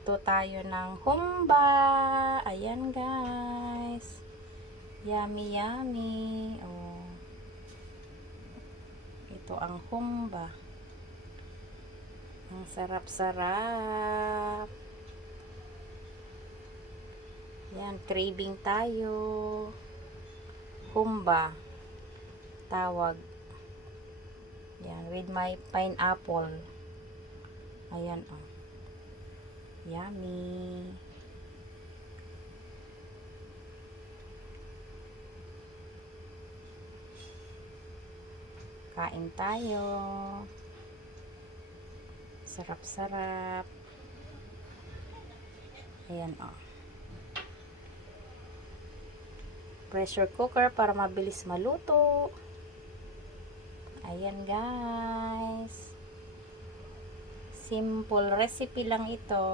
Magluluto tayo ng humba. Ayan guys. Yummy yummy. Oh. Ito ang humba. Ang sarap-sarap. Yan, craving tayo. Humba. Tawag. Yan, with my pineapple. Ayan, oh. Yummy. Kain tayo. Sarap-sarap. Ayan, oh. Pressure cooker para mabilis maluto. Ayan, guys. Simple recipe lang ito.